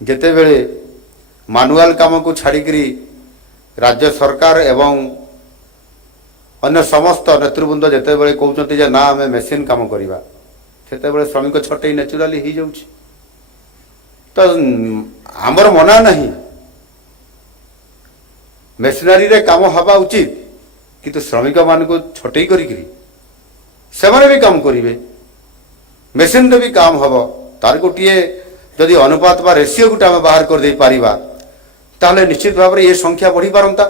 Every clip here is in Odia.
ଯେତେବେଳେ ମାନୁଆଲ କାମକୁ ଛାଡ଼ିକରି ରାଜ୍ୟ ସରକାର ଏବଂ ଅନ୍ୟ ସମସ୍ତ ନେତୃବୃନ୍ଦ ଯେତେବେଳେ କହୁଛନ୍ତି ଯେ ନା ଆମେ ମେସିନ୍ କାମ କରିବା, ସେତେବେଳେ ଶ୍ରମିକ ଛଟେଇ ନ୍ୟାଚୁରାଲି ହେଇଯାଉଛି। ତ ଆମର ମନା ନାହିଁ, ମେସିନାରୀରେ କାମ ହେବା ଉଚିତ, କିନ୍ତୁ ଶ୍ରମିକମାନଙ୍କୁ ଛଟେଇ କରିକିରି ସେମାନେ ବି କାମ କରିବେ, ମେସିନ୍ରେ ବି କାମ ହେବ। ତାର ଗୋଟିଏ ଯଦି ଅନୁପାତ ବା ରେସିଓ ଗୋଟେ ଆମେ ବାହାର କରିଦେଇ ପାରିବା, ତାହେଲେ ନିଶ୍ଚିତ ଭାବରେ ଏ ସଂଖ୍ୟା ବଢ଼ିପାରନ୍ତା।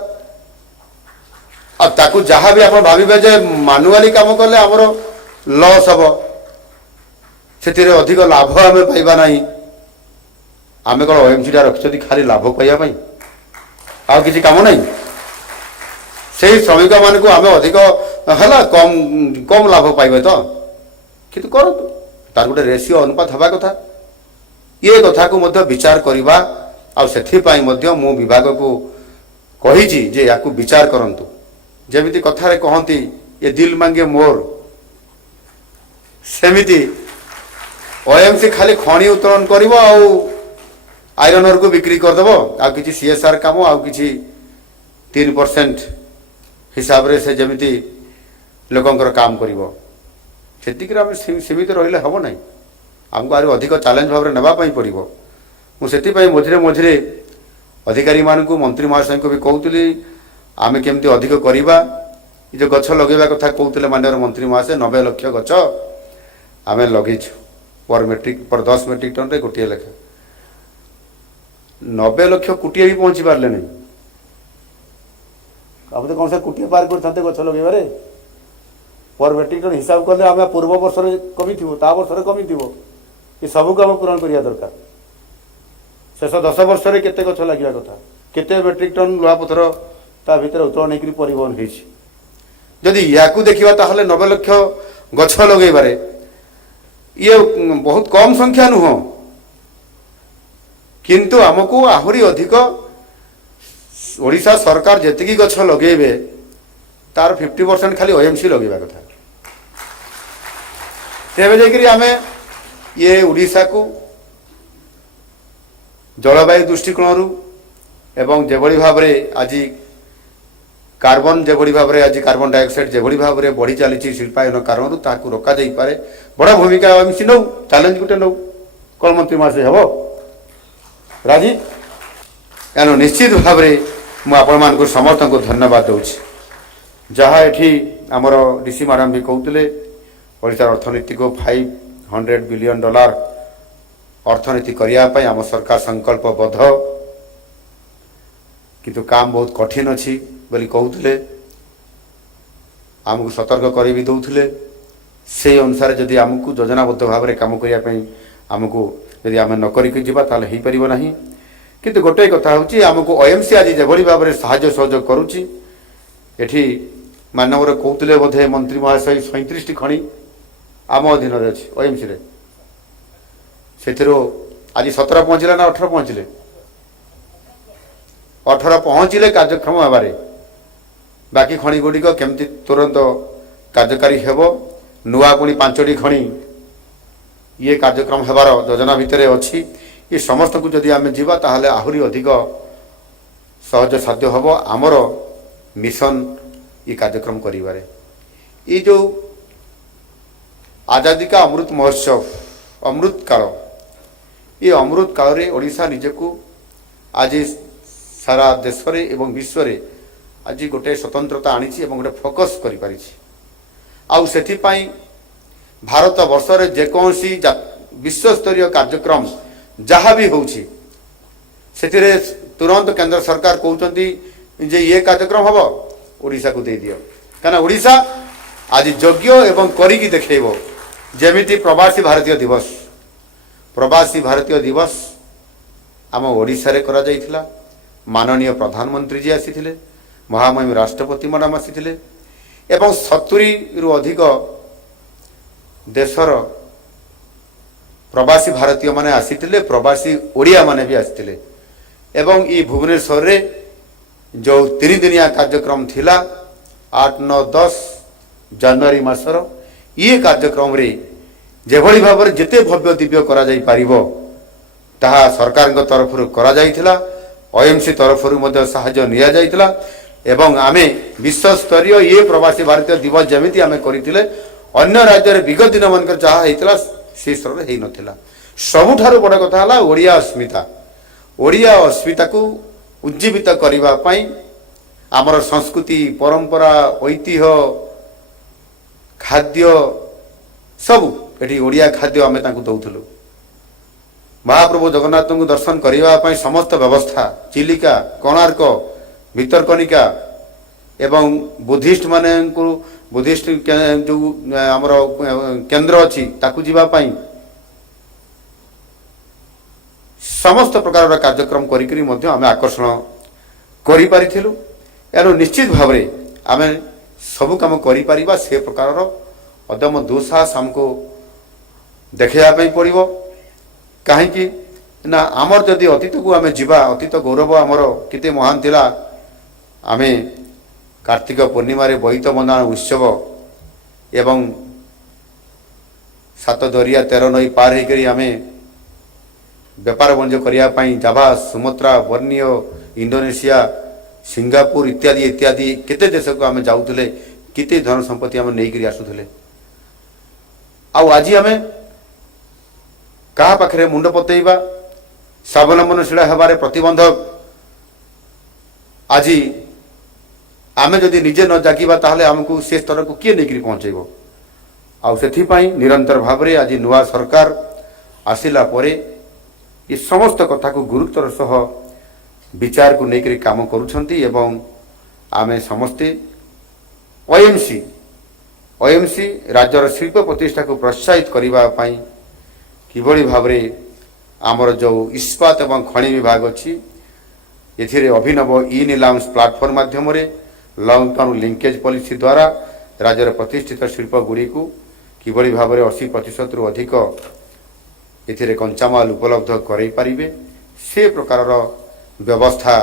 ଆଉ ତାକୁ ଯାହା ବି ଆପଣ ଭାବିବେ ଯେ ମାନୁଆଲି କାମ କଲେ ଆମର ଲସ୍ ହେବ, ସେଥିରେ ଅଧିକ ଲାଭ ଆମେ ପାଇବା ନାହିଁ। ଆମେ କ'ଣ OMCଟା ରଖିଛନ୍ତି ଖାଲି ଲାଭ ପାଇବା ପାଇଁ? ଆଉ କିଛି କାମ ନାହିଁ? ସେଇ ଶ୍ରମିକମାନଙ୍କୁ ଆମେ ଅଧିକ ହେଲା କମ୍ ଲାଭ ପାଇବେ ତ, କିନ୍ତୁ କରନ୍ତୁ, ତାର ଗୋଟେ ରେସିଓ ଅନୁପାତ ହେବା କଥା। ଏ କଥାକୁ ମଧ୍ୟ ବିଚାର କରିବା। ଆଉ ସେଥିପାଇଁ ମଧ୍ୟ ମୁଁ ବିଭାଗକୁ କହିଛି ଯେ ୟାକୁ ବିଚାର କରନ୍ତୁ। ଯେମିତି କଥାରେ କହନ୍ତି ଏ ଦିଲ ମାଙ୍ଗେ ମୋର, ସେମିତି OMC ଖାଲି ଖଣି ଉତ୍ତୋଳନ କରିବ ଆଉ ଆଇରନରକୁ ବିକ୍ରି କରିଦେବ, ଆଉ କିଛି CSR କାମ ଆଉ କିଛି 3% ହିସାବରେ ସେ ଯେମିତି ଲୋକଙ୍କର କାମ କରିବ, ସେତିକିରେ ଆମେ ସୀମିତ ରହିଲେ ହେବ ନାହିଁ। ଆମକୁ ଆହୁରି ଅଧିକ ଚ୍ୟାଲେଞ୍ଜ ଭାବରେ ନେବା ପାଇଁ ପଡ଼ିବ। ମୁଁ ସେଥିପାଇଁ ମଝିରେ ମଝିରେ ଅଧିକାରୀମାନଙ୍କୁ ମନ୍ତ୍ରୀ ମହାଶୟଙ୍କୁ ବି କହୁଥିଲି ଆମେ କେମିତି ଅଧିକ କରିବା। ଏ ଯେଉଁ ଗଛ ଲଗାଇବା କଥା କହୁଥିଲେ ମାନ୍ୟବର ମନ୍ତ୍ରୀ ମହାଶୟ, 90 ଲକ୍ଷ ଗଛ ଆମେ ଲଗେଇଛୁ ପର 10 ମେଟ୍ରିକ ଟନରେ ଗୋଟିଏ ଲେଖା। 90 ଲକ୍ଷ କୋଟିଏ ବି ପହଞ୍ଚି ପାରିଲେ ନାହିଁ। ଆମେ ତ କ'ଣ ସେ କୋଟିଏ ପାର କରିଥାନ୍ତେ ଗଛ ଲଗେଇବାରେ। ପର ମେଟ୍ରିକ ଟନ୍ ହିସାବ କଲେ ଆମେ ପୂର୍ବ ବର୍ଷରେ କମିଥିବ, ତା ବର୍ଷରେ କମିଥିବ। ଏ ସବୁକୁ ଆମେ ପୂରଣ କରିବା ଦରକାର। ଶେଷ 10 ବର୍ଷରେ କେତେ ଗଛ ଲାଗିବା କଥା, କେତେ ମେଟ୍ରିକ ଟନ୍ ଲୁହାପଥର ତା ଭିତରେ ଉତ୍ତୋଳନ ହେଇକରି ପରିବହନ ହେଇଛି। ଯଦି ୟାକୁ ଦେଖିବା ତାହେଲେ 90 ଲକ୍ଷ ଗଛ ଲଗେଇବାରେ ଇଏ ବହୁତ କମ୍ ସଂଖ୍ୟା ନୁହଁ, କିନ୍ତୁ ଆମକୁ ଆହୁରି ଅଧିକ ଓଡ଼ିଶା ସରକାର ଯେତିକି ଗଛ ଲଗେଇବେ ତାର 50% ଖାଲି OMC ଲଗେଇବା କଥା। ତେବେ ଯାଇକରି ଆମେ ଇଏ ଓଡ଼ିଶାକୁ ଜଳବାୟୁ ଦୃଷ୍ଟିକୋଣରୁ ଏବଂ ଯେଭଳି ଭାବରେ ଆଜି କାର୍ବନ ଡାଇଅକ୍ସାଇଡ୍ ଯେଭଳି ଭାବରେ ବଢ଼ି ଚାଲିଛି ଶିଳ୍ପାୟନ କାରଣରୁ ତାହାକୁ ରୋକାଯାଇପାରେ। ବଡ଼ ଭୂମିକା OMC ନେଉ, ଚ୍ୟାଲେଞ୍ଜ ଗୋଟେ ନେଉ। କ'ଣ ମନ୍ତ୍ରୀ ମହାଶୟ ହେବ ରାଜି? ଏଣୁ ନିଶ୍ଚିତ ଭାବରେ ମୁଁ ଆପଣମାନଙ୍କୁ ସମସ୍ତଙ୍କୁ ଧନ୍ୟବାଦ ଦେଉଛି। ଯାହା ଏଠି ଆମର DC ମ୍ୟାଡ଼ାମ୍ ବି କହୁଥିଲେ, ଓଡ଼ିଶାର ଅର୍ଥନୀତିକୁ $500 ବିଲିୟନ ଅର୍ଥନୀତି କରିବା ପାଇଁ ଆମ ସରକାର ସଂକଳ୍ପବଦ୍ଧ, କିନ୍ତୁ କାମ ବହୁତ କଠିନ ଅଛି ବୋଲି କହୁଥିଲେ, ଆମକୁ ସତର୍କ କରାଇ ବି ଦେଉଥିଲେ। ସେହି ଅନୁସାରେ ଯଦି ଆମକୁ ଯୋଜନାବଦ୍ଧ ଭାବରେ କାମ କରିବା ପାଇଁ ଆମକୁ ଯଦି ଆମେ ନ କରିକି ଯିବା ତାହେଲେ ହେଇପାରିବ ନାହିଁ। କିନ୍ତୁ ଗୋଟିଏ କଥା ହେଉଛି, ଆମକୁ OMC ଆଜି ଯେଭଳି ଭାବରେ ସାହାଯ୍ୟ ସହଯୋଗ କରୁଛି, ଏଠି ମାନ୍ୟବର କହୁଥିଲେ ବୋଧେ ମନ୍ତ୍ରୀ ମହାଶୟ 37ଟି ଖଣି ଆମ ଅଧୀନରେ ଅଛି OMCରେ। ସେଥିରୁ ଆଜି 17 ପହଞ୍ଚିଲେ ନା 18 ପହଞ୍ଚିଲେ? 18 ପହଞ୍ଚିଲେ କାର୍ଯ୍ୟକ୍ରମ ହେବାରେ, ବାକି ଖଣି ଗୁଡ଼ିକ କେମିତି ତୁରନ୍ତ କାର୍ଯ୍ୟକାରୀ ହେବ। ନୂଆ ପୁଣି 5ଟି ଖଣି ଇଏ କାର୍ଯ୍ୟକ୍ରମ ହେବାର ଯୋଜନା ଭିତରେ ଅଛି। ଏ ସମସ୍ତଙ୍କୁ ଯଦି ଆମେ ଯିବା ତାହେଲେ ଆହୁରି ଅଧିକ ସହଜସାଧ୍ୟ ହେବ ଆମର ମିଶନ ଏ କାର୍ଯ୍ୟକ୍ରମ କରିବାରେ। ଏ ଯେଉଁ ଆଜାଦୀ କା ଅମୃତ ମହୋତ୍ସବ, ଅମୃତ କାଳ, ଏ ଅମୃତ କାଳରେ ଓଡ଼ିଶା ନିଜକୁ ଆଜି ସାରା ଦେଶରେ ଏବଂ ବିଶ୍ୱରେ ଆଜି ଗୋଟେ ସ୍ୱତନ୍ତ୍ରତା ଆଣିଛି ଏବଂ ଗୋଟେ ଫୋକସ୍ କରିପାରିଛି। ଆଉ ସେଥିପାଇଁ ଭାରତ ବର୍ଷରେ ଯେକୌଣସି ବିଶ୍ୱସ୍ତରୀୟ କାର୍ଯ୍ୟକ୍ରମ ଯାହା ବି ହେଉଛି, ସେଥିରେ ତୁରନ୍ତ କେନ୍ଦ୍ର ସରକାର କହୁଛନ୍ତି ଯେ ଇଏ କାର୍ଯ୍ୟକ୍ରମ ହେବ, ଓଡ଼ିଶାକୁ ଦେଇଦିଅ। କାରଣ ଓଡ଼ିଶା ଆଜି ଯୋଗ୍ୟ ଏବଂ କରିକି ଦେଖେଇବ। ଯେମିତି ପ୍ରବାସୀ ଭାରତୀୟ ଦିବସ ଆମ ଓଡ଼ିଶାରେ କରାଯାଇଥିଲା। ମାନନୀୟ ପ୍ରଧାନମନ୍ତ୍ରୀଜୀ ଆସିଥିଲେ, ମହାମହିମ ରାଷ୍ଟ୍ରପତି ମ୍ୟାଡ଼ାମ୍ ଆସିଥିଲେ ଏବଂ 70ରୁ ଅଧିକ ଦେଶର ପ୍ରବାସୀ ଭାରତୀୟମାନେ ଆସିଥିଲେ, ପ୍ରବାସୀ ଓଡ଼ିଆମାନେ ବି ଆସିଥିଲେ। ଏବଂ ଏ ଭୁବନେଶ୍ୱରରେ ଯେଉଁ 3 ଦିନିଆ କାର୍ଯ୍ୟକ୍ରମ ଥିଲା 8, 9, 10 ଜାନୁଆରୀ ମାସର, ଇଏ କାର୍ଯ୍ୟକ୍ରମରେ ଯେଭଳି ଭାବରେ ଯେତେ ଭବ୍ୟ ଦିବ୍ୟ କରାଯାଇପାରିବ ତାହା ସରକାରଙ୍କ ତରଫରୁ କରାଯାଇଥିଲା। OMC ତରଫରୁ ମଧ୍ୟ ସାହାଯ୍ୟ ନିଆଯାଇଥିଲା ଏବଂ ଆମେ ବିଶ୍ୱସ୍ତରୀୟ ଏ ପ୍ରବାସୀ ଭାରତୀୟ ଦିବସ ଯେମିତି ଆମେ କରିଥିଲେ ଅନ୍ୟ ରାଜ୍ୟରେ ବିଗତ ଦିନମାନଙ୍କର ଯାହା ହେଇଥିଲା ସେ ସ୍ତରରେ ହେଇନଥିଲା। ସବୁଠାରୁ ବଡ଼ କଥା ହେଲା ଓଡ଼ିଆ ଅସ୍ମିତା। ଓଡ଼ିଆ ଅସ୍ମିତାକୁ ଉଜ୍ଜୀବିତ କରିବା ପାଇଁ ଆମର ସଂସ୍କୃତି, ପରମ୍ପରା, ଐତିହ୍ୟ, ଖାଦ୍ୟ ସବୁ ଏଠି ଓଡ଼ିଆ ଖାଦ୍ୟ ଆମେ ତାଙ୍କୁ ଦେଉଥିଲୁ। ମହାପ୍ରଭୁ ଜଗନ୍ନାଥଙ୍କୁ ଦର୍ଶନ କରିବା ପାଇଁ ସମସ୍ତ ବ୍ୟବସ୍ଥା ଚିଲିକା, କୋଣାର୍କ, ଭିତରକନିକା ଏବଂ ବୁଦ୍ଧିଷ୍ଟ ଯେଉଁ ଆମର କେନ୍ଦ୍ର ଅଛି ତାକୁ ଯିବା ପାଇଁ ସମସ୍ତ ପ୍ରକାରର କାର୍ଯ୍ୟକ୍ରମ କରିକି ମଧ୍ୟ ଆମେ ଆକର୍ଷଣ କରିପାରିଥିଲୁ। ଏଣୁ ନିଶ୍ଚିତ ଭାବରେ ଆମେ ସବୁ କାମ କରିପାରିବା ସେ ପ୍ରକାରର ଅଦମ୍ୟ ଦୁଃସାହସ ଆମକୁ ଦେଖାଇବା ପାଇଁ ପଡ଼ିବ। କାହିଁକି ନା ଆମର ଯଦି ଅତୀତକୁ ଆମେ ଯିବା, ଅତୀତ ଗୌରବ ଆମର କେତେ ମହାନ ଥିଲା। ଆମେ କାର୍ତ୍ତିକ ପୂର୍ଣ୍ଣିମାରେ ବୋଇତ ବନ୍ଦାଣ ଉତ୍ସବ ଏବଂ 7 ଦରିଆ 13 ନଈ ପାର ହେଇକରି ଆମେ ବେପାର ବାଣିଜ୍ୟ କରିବା ପାଇଁ ଜାଭା, ସୁମାତ୍ରା, ବର୍ନିଓ, ଇଣ୍ଡୋନେସିଆ, ସିଙ୍ଗାପୁର ଇତ୍ୟାଦି ଇତ୍ୟାଦି କେତେ ଦେଶକୁ ଆମେ ଯାଉଥିଲେ, କେତେ ଧନ ସମ୍ପତ୍ତି ଆମେ ନେଇକରି ଆସୁଥିଲେ। ଆଉ ଆଜି ଆମେ କାହା ପାଖରେ ମୁଣ୍ଡ ପତେଇବା, ସ୍ୱାବଲମ୍ବନଶୀଳ ହେବାରେ ପ୍ରତିବନ୍ଧକ ଆଜି ଆମେ ଯଦି ନିଜେ ନ ଜାଗିବା ତାହେଲେ ଆମକୁ ସେ ସ୍ତରକୁ କିଏ ନେଇକରି ପହଞ୍ଚେଇବ। ଆଉ ସେଥିପାଇଁ ନିରନ୍ତର ଭାବରେ ଆଜି ନୂଆ ସରକାର ଆସିଲା ପରେ ଏ ସମସ୍ତ କଥାକୁ ଗୁରୁତ୍ୱର ସହ ବିଚାରକୁ ନେଇକରି କାମ କରୁଛନ୍ତି ଏବଂ ଆମେ ସମସ୍ତେ OMC ରାଜ୍ୟର ଶିଳ୍ପ ପ୍ରତିଷ୍ଠାକୁ ପ୍ରୋତ୍ସାହିତ କରିବା ପାଇଁ କିଭଳି ଭାବରେ ଆମର ଯେଉଁ ଇସ୍ପାତ ଏବଂ ଖଣି ବିଭାଗ ଅଛି ଏଥିରେ ଅଭିନବ ଇ-ନିଲାମ୍ସ ପ୍ଲାଟଫର୍ମ ମାଧ୍ୟମରେ ଲଙ୍ଗ ଟର୍ମ ଲିଙ୍କେଜ ପଲିସି ଦ୍ୱାରା ରାଜ୍ୟର ପ୍ରତିଷ୍ଠିତ ଶିଳ୍ପଗୁଡ଼ିକୁ କିଭଳି ଭାବରେ 80%ରୁ ଅଧିକ ଏଥିରେ କଞ୍ଚାମାଲ ଉପଲବ୍ଧ କରାଇ ପାରିବେ ସେ ପ୍ରକାରର ବ୍ୟବସ୍ଥା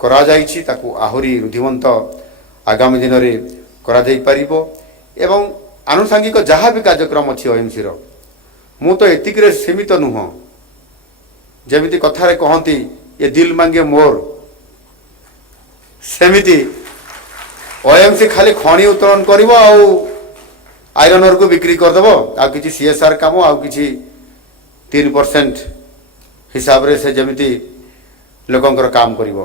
କରାଯାଇଛି। ତାକୁ ଆହୁରି ରୁଦ୍ଧିମନ୍ତ ଆଗାମୀ ଦିନରେ କରାଯାଇପାରିବ ଏବଂ ଆନୁଷାଙ୍ଗିକ ଯାହା ବି କାର୍ଯ୍ୟକ୍ରମ ଅଛି OMCର ମୁଁ ତ ଏତିକିରେ ସୀମିତ ନୁହଁ। ଯେମିତି କଥାରେ କହନ୍ତି ଏ ଦିଲ ମାଙ୍ଗେ ମୋର, ସେମିତି OMC ଖାଲି ଖଣି ଉତ୍ତୋଳନ କରିବ ଆଉ ଆଇରନ୍ ଓରକୁ ବିକ୍ରି କରିଦେବ, ଆଉ କିଛି CSR କାମ ଆଉ କିଛି 3% ହିସାବରେ ସେ ଯେମିତି ଲୋକଙ୍କର କାମ କରିବ,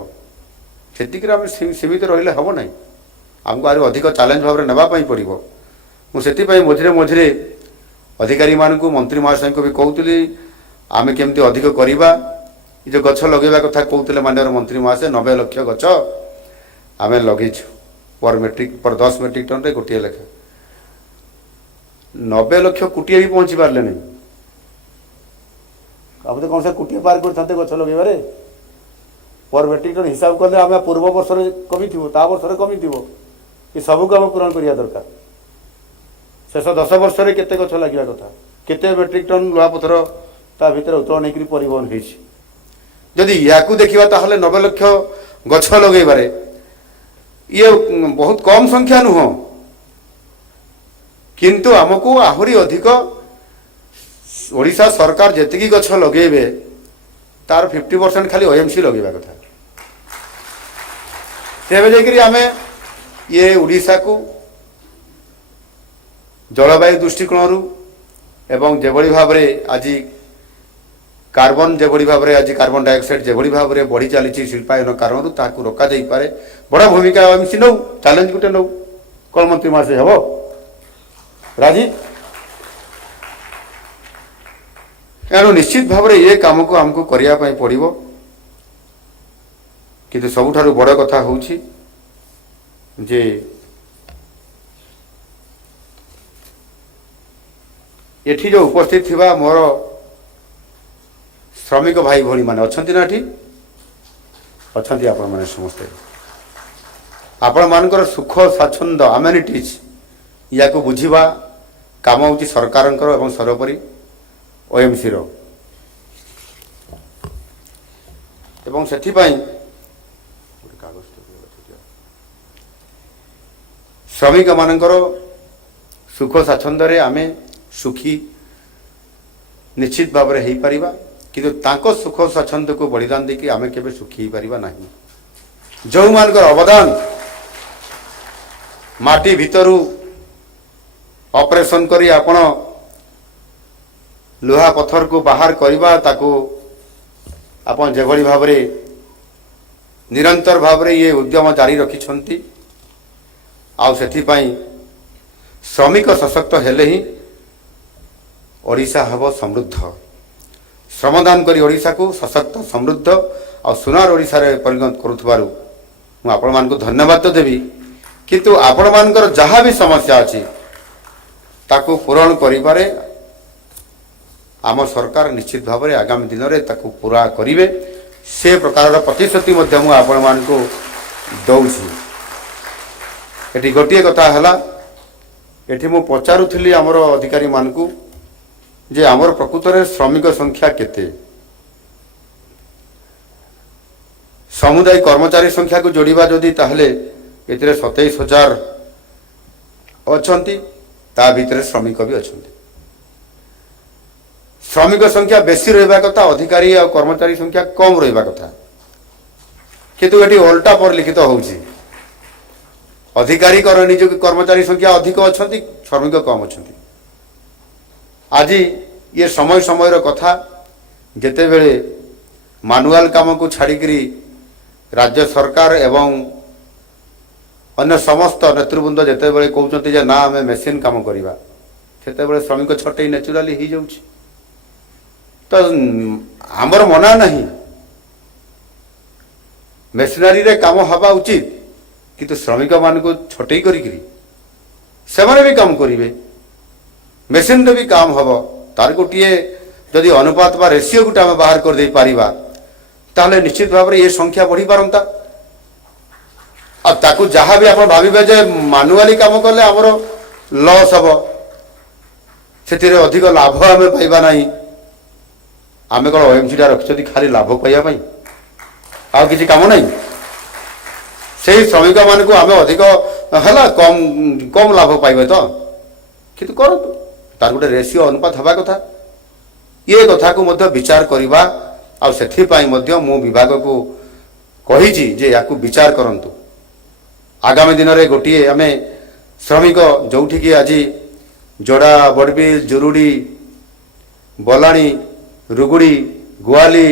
ସେତିକିରେ ଆମେ ସୀମିତ ରହିଲେ ହେବ ନାହିଁ। ଆମକୁ ଆହୁରି ଅଧିକ ଚ୍ୟାଲେଞ୍ଜ ଭାବରେ ନେବା ପାଇଁ ପଡ଼ିବ। ମୁଁ ସେଥିପାଇଁ ମଝିରେ ଅଧିକାରୀମାନଙ୍କୁ, ମନ୍ତ୍ରୀ ମହାଶୟଙ୍କୁ ବି କହୁଥିଲି ଆମେ କେମିତି ଅଧିକ କରିବା। ଏ ଯେଉଁ ଗଛ ଲଗାଇବା କଥା କହୁଥିଲେ ମାନ୍ୟବର ମନ୍ତ୍ରୀ ମହାଶୟ, 90 ଲକ୍ଷ ଗଛ ଆମେ ଲଗେଇଛୁ ପର 10 ମେଟ୍ରିକ ଟନରେ ଗୋଟିଏ ଲେଖା। 90 ଲକ୍ଷ କୋଟିଏ ବି ପହଞ୍ଚି ପାରିଲେ ନାହିଁ। ଆମେ ତ କ'ଣ ସେ କୋଟିଏ ପାର କରିଥାନ୍ତେ ଗଛ ଲଗେଇବାରେ। ପର ମେଟ୍ରିକ ଟନ୍ ହିସାବ କଲେ ଆମେ ପୂର୍ବ ବର୍ଷରେ କମିଥିବ, ତା ବର୍ଷରେ କମିଥିବ। ଏ ସବୁକୁ ଆମେ ପୂରଣ କରିବା ଦରକାର। ଶେଷ 10 ବର୍ଷରେ କେତେ ଗଛ ଲାଗିବା କଥା, କେତେ ମେଟ୍ରିକ ଟନ୍ ଲୁହାପଥର ତା ଭିତରେ ଉତ୍ତୋଳନ ହେଇକରି ପରିବହନ ହେଇଛି। ଯଦି ୟାକୁ ଦେଖିବା ତାହେଲେ 90 ଲକ୍ଷ ଗଛ ଲଗେଇବାରେ ଇଏ ବହୁତ କମ୍ ସଂଖ୍ୟା ନୁହଁ, କିନ୍ତୁ ଆମକୁ ଆହୁରି ଅଧିକ ଓଡ଼ିଶା ସରକାର ଯେତିକି ଗଛ ଲଗେଇବେ ତାର 50% ଖାଲି OMC ଲଗେଇବା କଥା। ତେବେ ଯାଇକରି ଆମେ ଇଏ ଓଡ଼ିଶାକୁ ଜଳବାୟୁ ଦୃଷ୍ଟିକୋଣରୁ ଏବଂ ଯେଭଳି ଭାବରେ ଆଜି କାର୍ବନ ଡାଇଅକ୍ସାଇଡ୍ ଯେଭଳି ଭାବରେ ବଢ଼ି ଚାଲିଛି ଶିଳ୍ପାୟନ କାରଣରୁ ତାହାକୁ ରୋକାଯାଇପାରେ। ବଡ଼ ଭୂମିକା OMC ନେଉ, ଚ୍ୟାଲେଞ୍ଜ ଗୋଟେ ନେଉ। କ'ଣ ମନ୍ତ୍ରୀ ମାସେ ହେବ ରାଜି? ଏଣୁ ନିଶ୍ଚିତ ଭାବରେ ଏ କାମକୁ ଆମକୁ କରିବା ପାଇଁ ପଡ଼ିବ। କିନ୍ତୁ ସବୁଠାରୁ ବଡ଼ କଥା ହେଉଛି ଯେ ଏଠି ଯେଉଁ ଉପସ୍ଥିତ ଥିବା ମୋର ଶ୍ରମିକ ଭାଇ ଭଉଣୀମାନେ ଅଛନ୍ତି ନା, ଏଠି ଅଛନ୍ତି ଆପଣମାନେ ସମସ୍ତେ। ଆପଣମାନଙ୍କର ସୁଖ ସ୍ୱାଚ୍ଛନ୍ଦ୍ୟ ଆମ୍ୟୁନିଟିଜ୍ ୟାକୁ ବୁଝିବା କାମ ହେଉଛି ସରକାରଙ୍କର ଏବଂ ସର୍ବୋପରି OMCର। ଏବଂ ସେଥିପାଇଁ ଶ୍ରମିକମାନଙ୍କର ସୁଖ ସ୍ୱାଚ୍ଛନ୍ଦ୍ୟରେ ଆମେ ସୁଖୀ ନିଶ୍ଚିତ ଭାବରେ ହେଇପାରିବା। କିନ୍ତୁ ତାଙ୍କ ସୁଖ ସ୍ୱାଚ୍ଛନ୍ଦ୍ୟକୁ ବଳିଦାନ ଦେଇକି ଆମେ କେବେ ସୁଖୀ ହେଇପାରିବା ନାହିଁ। ଯେଉଁମାନଙ୍କର ଅବଦାନ ମାଟି ଭିତରୁ ଅପରେସନ କରି ଆପଣ ଲୁହା ପଥରକୁ ବାହାର କରିବା, ତାକୁ ଆପଣ ଯେଭଳି ଭାବରେ ନିରନ୍ତର ଭାବରେ ଇଏ ଉଦ୍ୟମ ଜାରି ରଖିଛନ୍ତି, ଆଉ ସେଥିପାଇଁ ଶ୍ରମିକ ସଶକ୍ତ ହେଲେ ହିଁ ଓଡ଼ିଶା ହେବ ସମୃଦ୍ଧ। ଶ୍ରମଦାନ କରି ଓଡ଼ିଶାକୁ ସଶକ୍ତ ସମୃଦ୍ଧ ଆଉ ସୁନାର ଓଡ଼ିଶାରେ ପରିଣତ କରୁଥିବାରୁ ମୁଁ ଆପଣମାନଙ୍କୁ ଧନ୍ୟବାଦ ତ ଦେବି, କିନ୍ତୁ ଆପଣମାନଙ୍କର ଯାହା ବି ସମସ୍ୟା ଅଛି ତାକୁ ପୂରଣ କରିବାରେ ଆମ ସରକାର ନିଶ୍ଚିତ ଭାବରେ ଆଗାମୀ ଦିନରେ ତାକୁ ପୁରା କରିବେ। ସେ ପ୍ରକାରର ପ୍ରତିଶ୍ରୁତି ମଧ୍ୟ ମୁଁ ଆପଣମାନଙ୍କୁ ଦେଉଛି। ଏଠି ଗୋଟିଏ କଥା ହେଲା, ଏଠି ମୁଁ ପଚାରୁଥିଲି ଆମର ଅଧିକାରୀମାନଙ୍କୁ ଯେ ଆମର ପ୍ରକୃତରେ ଶ୍ରମିକ ସଂଖ୍ୟା କେତେ, ସମୁଦାୟ କର୍ମଚାରୀ ସଂଖ୍ୟାକୁ ଯୋଡ଼ିବା ଯଦି ତାହେଲେ ଏଥିରେ 27,000 ଅଛନ୍ତି, ତା ଭିତରେ ଶ୍ରମିକ ବି ଅଛନ୍ତି। ଶ୍ରମିକ ସଂଖ୍ୟା ବେଶୀ ରହିବା କଥା, ଅଧିକାରୀ ଆଉ କର୍ମଚାରୀ ସଂଖ୍ୟା କମ୍ ରହିବା କଥା, କିନ୍ତୁ ଏଠି ଓଲଟା ପରିଲିଖିତ ହେଉଛି। ଅଧିକାରୀ କର୍ମଚାରୀ ସଂଖ୍ୟା ଅଧିକ ଅଛନ୍ତି, ଶ୍ରମିକ କମ୍ ଅଛନ୍ତି। ଆଜି ଇଏ ସମୟ ସମୟର କଥା, ଯେତେବେଳେ ମାନୁଆଲ କାମକୁ ଛାଡ଼ିକରି ରାଜ୍ୟ ସରକାର ଏବଂ ଅନ୍ୟ ସମସ୍ତ ନେତୃବୃନ୍ଦ ଯେତେବେଳେ କହୁଛନ୍ତି ଯେ ନା ଆମେ ମେସିନ୍ କାମ କରିବା, ସେତେବେଳେ ଶ୍ରମିକ ଛଟେଇ ନ୍ୟାଚୁରାଲି ହେଇଯାଉଛି। ତ ଆମର ମନା ନାହିଁ, ମେସିନାରୀରେ କାମ ହେବା ଉଚିତ, କିନ୍ତୁ ଶ୍ରମିକମାନଙ୍କୁ ଛଟେଇ କରିକିରି ସେମାନେ ବି କାମ କରିବେ, ମେସିନ୍ରେ ବି କାମ ହେବ। ତାର ଗୋଟିଏ ଯଦି ଅନୁପାତ ବା ରେସିଓ ଗୋଟେ ଆମେ ବାହାର କରିଦେଇପାରିବା, ତାହେଲେ ନିଶ୍ଚିତ ଭାବରେ ଏ ସଂଖ୍ୟା ବଢ଼ିପାରନ୍ତା। ଆଉ ତାକୁ ଯାହା ବି ଆପଣ ଭାବିବେ ଯେ ମାନୁଆଲି କାମ କଲେ ଆମର ଲସ୍ ହେବ, ସେଥିରେ ଅଧିକ ଲାଭ ଆମେ ପାଇବା ନାହିଁ, ଆମେ କ'ଣ OMCଟା ରଖିଛନ୍ତି ଖାଲି ଲାଭ ପାଇବା ପାଇଁ, ଆଉ କିଛି କାମ ନାହିଁ? ସେଇ ଶ୍ରମିକମାନଙ୍କୁ ଆମେ ଅଧିକ ହେଲା କମ୍ ଲାଭ ପାଇବେ ତ, କିନ୍ତୁ କରନ୍ତୁ, ତାର ଗୋଟେ ରେସିଓ ଅନୁପାତ ହେବା କଥା। ଏ କଥାକୁ ମଧ୍ୟ ବିଚାର କରିବା, ଆଉ ସେଥିପାଇଁ ମଧ୍ୟ ମୁଁ ବିଭାଗକୁ କହିଛି ଯେ ୟାକୁ ବିଚାର କରନ୍ତୁ। ଆଗାମୀ ଦିନରେ ଗୋଟିଏ ଆମେ ଶ୍ରମିକ ଯେଉଁଠିକି ଆଜି ଯୋଡ଼ା, ବଡ଼ବିଲ, ଜୁରୁଡ଼ି, ବଲାଣି, ରୁଗୁଡ଼ି, ଗୁଆଲି,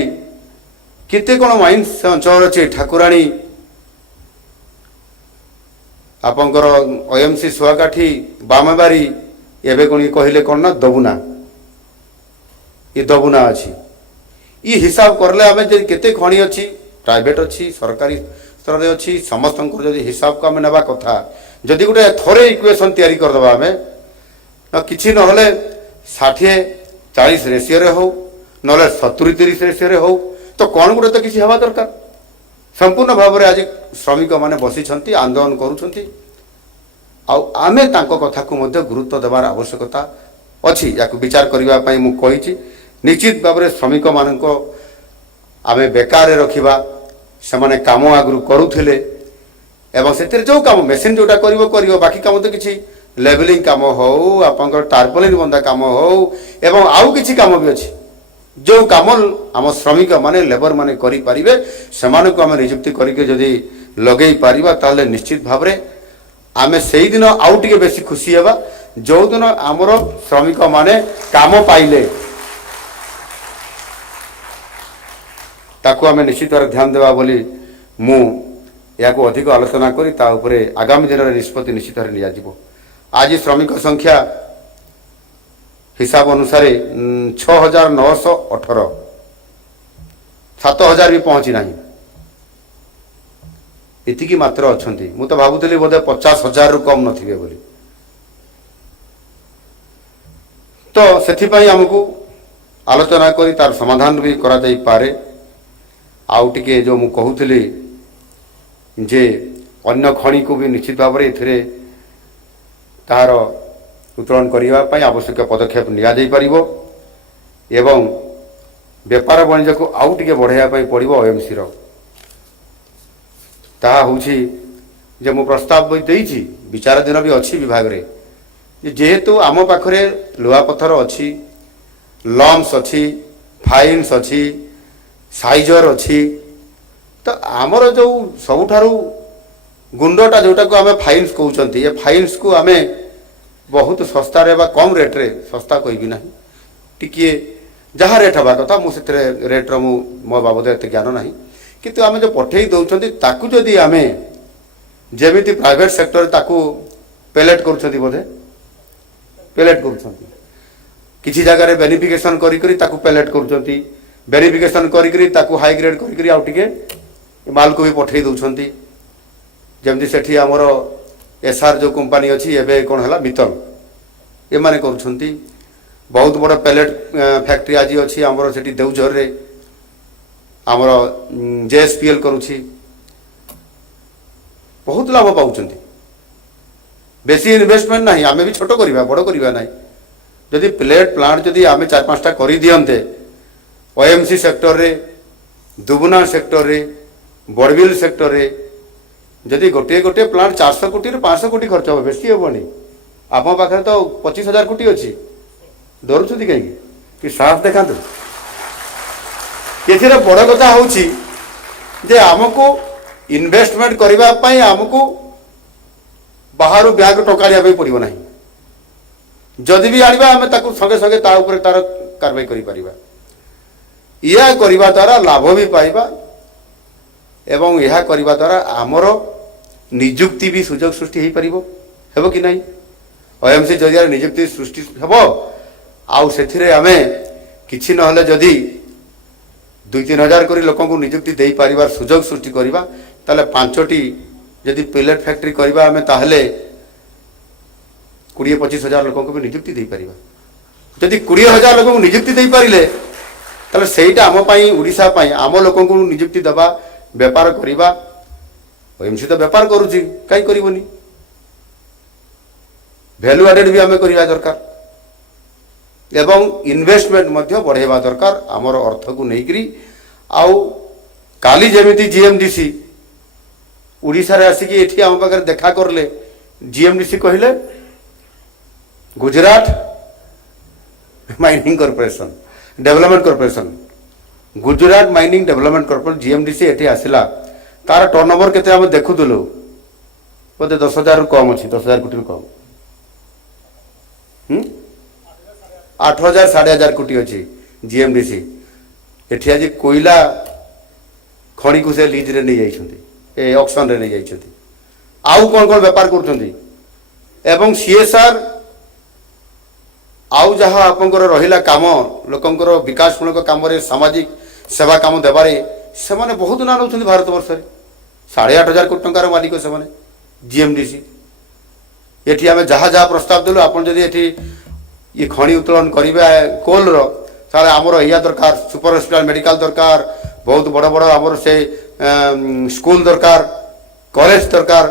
କେତେ କ'ଣ ମାଇନ୍ସ ଅଞ୍ଚଳ ଅଛି, ଠାକୁରାଣୀ, ଆପଣଙ୍କର OMC ଶୁଆକାଠି, ବାମବାରୀ, ଏବେ କ'ଣ କହିଲେ କ'ଣ ନା ଦବୁନା, ଏ ଦବୁନା ଅଛି। ଇ ହିସାବ କଲେ ଆମେ ଯଦି କେତେ ଖଣି ଅଛି, ପ୍ରାଇଭେଟ୍ ଅଛି, ସରକାରୀ ସ୍ତରରେ ଅଛି, ସମସ୍ତଙ୍କର ଯଦି ହିସାବକୁ ଆମେ ନେବା କଥା, ଯଦି ଗୋଟେ ଥରେ ଇକ୍ୱେସନ୍ ତିଆରି କରିଦେବା ଆମେ, କିଛି ନହେଲେ 60-40 ରେସିଓରେ ହେଉ, ନହେଲେ 70-30 ରେସିଓରେ ହେଉ, ତ କ'ଣ ଗୋଟେ ତ କିଛି ହେବା ଦରକାର। ସମ୍ପୂର୍ଣ୍ଣ ଭାବରେ ଆଜି ଶ୍ରମିକମାନେ ବସିଛନ୍ତି, ଆନ୍ଦୋଳନ କରୁଛନ୍ତି, ଆଉ ଆମେ ତାଙ୍କ କଥାକୁ ମଧ୍ୟ ଗୁରୁତ୍ୱ ଦେବାର ଆବଶ୍ୟକତା ଅଛି। ୟାକୁ ବିଚାର କରିବା ପାଇଁ ମୁଁ କହିଛି। ନିଶ୍ଚିତ ଭାବରେ ଶ୍ରମିକମାନଙ୍କ ଆମେ ବେକାରରେ ରଖିବା, ସେମାନେ କାମ ଆଗରୁ କରୁଥିଲେ ଏବଂ ସେଥିରେ ଯେଉଁ କାମ ମେସିନ୍ ଯେଉଁଟା କରିବ, ବାକି କାମ ତ କିଛି ଲେଭେଲିଂ କାମ ହେଉ, ଆପଣଙ୍କର ଟାର୍ପଲିନ୍ ବନ୍ଧା କାମ ହେଉ, ଏବଂ ଆଉ କିଛି କାମ ବି ଅଛି ଯେଉଁ କାମ ଆମ ଶ୍ରମିକମାନେ ଲେବରମାନେ କରିପାରିବେ, ସେମାନଙ୍କୁ ଆମେ ନିଯୁକ୍ତି କରିକି ଯଦି ଲଗେଇ ପାରିବା, ତାହେଲେ ନିଶ୍ଚିତ ଭାବରେ ଆମେ ସେଇଦିନ ଆଉ ଟିକେ ବେଶୀ ଖୁସି ହେବା, ଯେଉଁଦିନ ଆମର ଶ୍ରମିକମାନେ କାମ ପାଇଲେ। ତାକୁ ଆମେ ନିଶ୍ଚିତ ଭାବରେ ଧ୍ୟାନ ଦେବା ବୋଲି ମୁଁ ଏହାକୁ ଅଧିକ ଆଲୋଚନା କରି ତା ଉପରେ ଆଗାମୀ ଦିନରେ ନିଷ୍ପତ୍ତି ନିଶ୍ଚିତ ଭାବରେ ନିଆଯିବ। ଆଜି ଶ୍ରମିକ ସଂଖ୍ୟା ହିସାବ ଅନୁସାରେ 6,918, 7,000 ବି ପହଞ୍ଚି ନାହିଁ, ଏତିକି ମାତ୍ର ଅଛନ୍ତି। ମୁଁ ତ ଭାବୁଥିଲି ବୋଧେ 50,000ରୁ କମ୍ ନଥିବେ ବୋଲି। ତ ସେଥିପାଇଁ ଆମକୁ ଆଲୋଚନା କରି ତାର ସମାଧାନ ବି କରାଯାଇପାରେ। ଆଉ ଟିକେ ଯେଉଁ ମୁଁ କହୁଥିଲି ଯେ ଅନ୍ୟ ଖଣିକୁ ବି ନିଶ୍ଚିତ ଭାବରେ ଏଥିରେ ତାହାର ଉତ୍ତୋଳନ କରିବା ପାଇଁ ଆବଶ୍ୟକ ପଦକ୍ଷେପ ନିଆଯାଇପାରିବ ଏବଂ ବେପାର ବାଣିଜ୍ୟକୁ ଆଉ ଟିକେ ବଢ଼ାଇବା ପାଇଁ ପଡ଼ିବ OMCର। ତାହା ହେଉଛି ଯେ ମୁଁ ପ୍ରସ୍ତାବ ବି ଦେଇଛି, ବିଚାରାଧୀନ ବି ଅଛି ବିଭାଗରେ, ଯେହେତୁ ଆମ ପାଖରେ ଲୁହା ପଥର ଅଛି, ଲମ୍ସ ଅଛି, फाइन्स अच्छी साइजर अच्छी तो आमर जो सबुठारु गुंडटा जोटा को आम फाइन्स कहते ये फाइन्स को आम बहुत सस्तार कम रेट्रे सस्ता कहबी ना टिके जहाँ रेट हवा कथा मुझे रेट्र मो बाबद एत ज्ञान ना कि आम जो पठे दौरान ताकू जदि आम जमी प्राइवेट सेक्टर ताकू पेलेट कर बोधे पेलेट कर किसी जगह बेनिफिकेशन करी ताकू पेलेट कर बेनिफिकेशन करी ताकू हाई ग्रेड करी आउ टिके माल को भी पठे दौरान जमती सेठी आमर एसआर जो कंपनी अच्छी एवं कौन है मित्तल ये माने करुछंती बहुत बड़ पेलेट फैक्ट्री आज अच्छी आमर से देवझर रे आमर जेएसपीएल करुछि बहुत लाभ पाउछंती बेसी इन्वेस्टमेंट नहीं आमे भी छोट करिबा बड़ करिबा नहीं जदि प्लेट प्लांट जदि आमे 4-5टा करि दियंते ओएमसी सेक्टर रे दुबुना सेक्टर रे बड़बिल सेक्टर रे जदि गोटे गोटे प्लांट 400 कोटी रे 500 कोटी खर्च हो बेसी हेबनी आप पाखे तो 25,000 कोटी अच्छी डरुछंती कहीं कि साहस देखातु ये बड़ कथा हूँ जे आमको इन्वेस्टमेंट करने आमको बाहर बैंक टका पड़ो ना जदि भी आने आम संगे संगे तार कार्रवाई करा या करने द्वारा लाभ भी पाइबा एवं यह करने द्वारा आमर निजुक्ति भी सुजोग सृष्टि हो पारिबो हेबो कि नहीं ओएमसी जरिया निजुक्ति सृष्टि हेबो आउ सेथिरे आमे किछि नहले जदि 2-3 हजार करी लोक को निजुक्ति दे पारिबार सुजोग सृष्टि करिबा ताले 5टी जदि पेलेट फैक्ट्री करिबा आमे ताहले 20-25 हजार लोक को भी निजुक्ति दे पारिबा जदि 20 हजार लोक को निजुक्ति दे पारिले ताले सेइटा आम पई ओडिसा पई आम लोक को निजुक्ति दबा व्यापार करिबा ओएमसी तो व्यापार करूची काई करिवनी वैल्यू एडेड भी आमे करिबा दरकार एवं इन्वेस्टमेंट मध्य बढ़ेबा दरकार आमर अर्थ को लेकिरी आउ काली जेमिति जीएमडीसी उड़ीसा रे आसिकी एठी आम पाकर देखा करले जीएमडीसी कहले Gujarat mining corporation development corporation Gujarat mining development corporation GMDC एठी आसिला तार टर्नओवर केते हम देखुदलु बोधे 10,000 रु कम अछि 10,000 कोटी रु कम 8,000 1,500 कोटी अच्छी जीएमडीसी एठी आज कोयला खणी को से लीज रे नहीं जाइछंती ऑक्शन रे नहीं जाइछंती आउ कौन कौन व्यापार करछंती एवं सीएसआर आउ जहाँ आपंकर रहिला काम लोकंकर विकासमूलक काम रे सामाजिक सेवा काम देबारे से माने बहुत ना नउछंती भारत वर्ष रे 8,500 कोटी टंकार मालिक से माने जीएमडीसी एठी आमे जहाँ जहाँ प्रस्ताव देलु आपन जदि एठी ये खणी उत्तोलन करिबा कोल रो सारे आमर या दरकार सुपर हॉस्पिटल मेडिकल दरकार बहुत बड़ बड़ आमर से स्कूल दरकार कॉलेज दरकार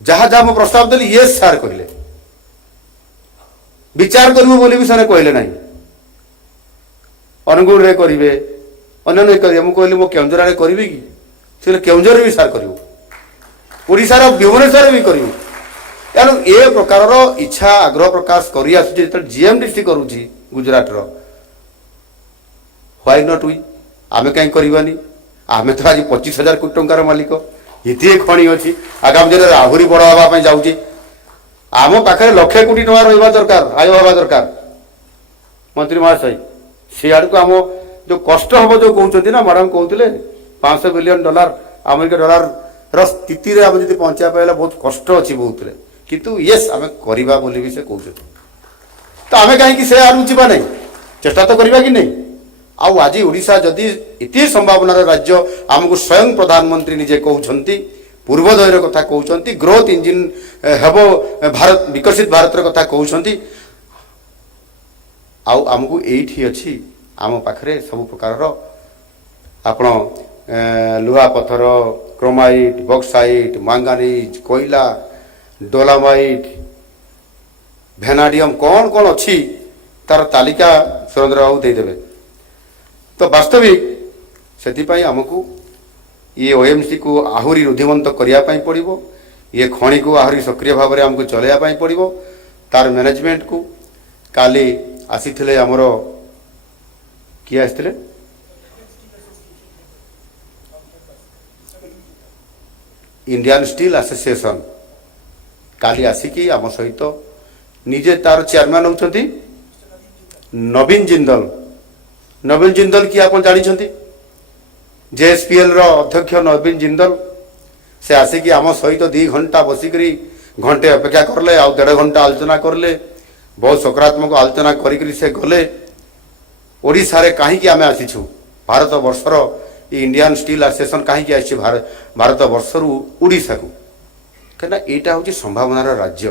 जहाँ जहाँ मैं प्रस्ताव देली ये सार कहले विचार करू बोली भी सारे कहले नहीं अनुगुण रे करिवे अन्य नहीं करिवे मु कहली मो केउंझर रे करिवे कि से केउंझर भी सार करिवो ओडिसा रो भुवनेश्वर भी करिवो तेणु ए प्रकार इच्छा आग्रह प्रकाश कर जीएमडीसी करुच्ची गुजरात व्हाई नॉट वी आमे कहीं करवानी आमे तो आज 25,000 कोटी टंकार मालिक ये खणी अच्छी आगामी दिन में आहरी बड़ हाँपाई जाऊँगी आम पाखे 1,00,000 कोटी टंका रहा दरकार आय हवा दरकार मंत्री महाशय सियाड़ को आम जो कष्ट हम जो कहते ना मैडम कहते $500 बिलियन अमेरिका डॉलर स्थिति आम जी पहुंचा पाइला बहुत कष्ट अच्छी बहुत किंतु येस आम करवा बोली भी से कहते तो आम कहीं से आड़ जावा नहीं चेष्टा तो करवा कि नहीं आउ आज ओडिशा जदि इति संभावनार राज्य आमको स्वयं प्रधानमंत्री निजे कहते पूर्वोदयर कथा कहते ग्रोथ इंजिन हेब भारत विकसित भारत कथा कहते आमको ये अच्छी आम पाखे सब प्रकार आपण लुहा पत्थर क्रोमाइट बक्साइट मांगानीज कोयला डोलामाइट भेनाडियम कौन कौन अच्छी तार तालिका सुरेंद्र बाबू देदेवे तो वास्तविक से आमको ये ओएमसी को आहरी रुधिमंत करने पड़ो ये खणी को आहरी सक्रिय भाव में आमको चलैया पड़ो तार मैनेजमेंट को काली आसी आमर କିଏ ଆସିଥିଲେ? ଇଣ୍ଡିଆନ୍ ଷ୍ଟିଲ୍ ଆସୋସିଏସନ୍ କାଲି ଆସିକି ଆମ ସହିତ ନିଜେ ତାର ଚେୟାରମ୍ୟାନ୍ ହେଉଛନ୍ତି ନବୀନ ଜିନ୍ଦଲ। ନବୀନ ଜିନ୍ଦଲ କିଏ ଆପଣ ଜାଣିଛନ୍ତି? ଜେଏସ୍ପିଏଲ୍ର ଅଧ୍ୟକ୍ଷ ନବୀନ ଜିନ୍ଦଲ। ସେ ଆସିକି ଆମ ସହିତ 2 ଘଣ୍ଟା ବସିକରି ଘଣ୍ଟେ ଅପେକ୍ଷା କଲେ, ଆଉ 1.5 ଘଣ୍ଟା ଆଲୋଚନା କଲେ, ବହୁତ ସକାରାତ୍ମକ ଆଲୋଚନା କରିକିରି ସେ ଗଲେ। ଓଡ଼ିଶାରେ କାହିଁକି ଆମେ ଆସିଛୁ, ଭାରତ ବର୍ଷର ଇଣ୍ଡିଆନ୍ ଷ୍ଟିଲ୍ ଆସୋସିଏସନ୍ କାହିଁକି ଆସିଛି ଭାରତ ବର୍ଷରୁ ଓଡ଼ିଶାକୁ? କାହିଁକିନା ଏଇଟା ହେଉଛି ସମ୍ଭାବନାର ରାଜ୍ୟ।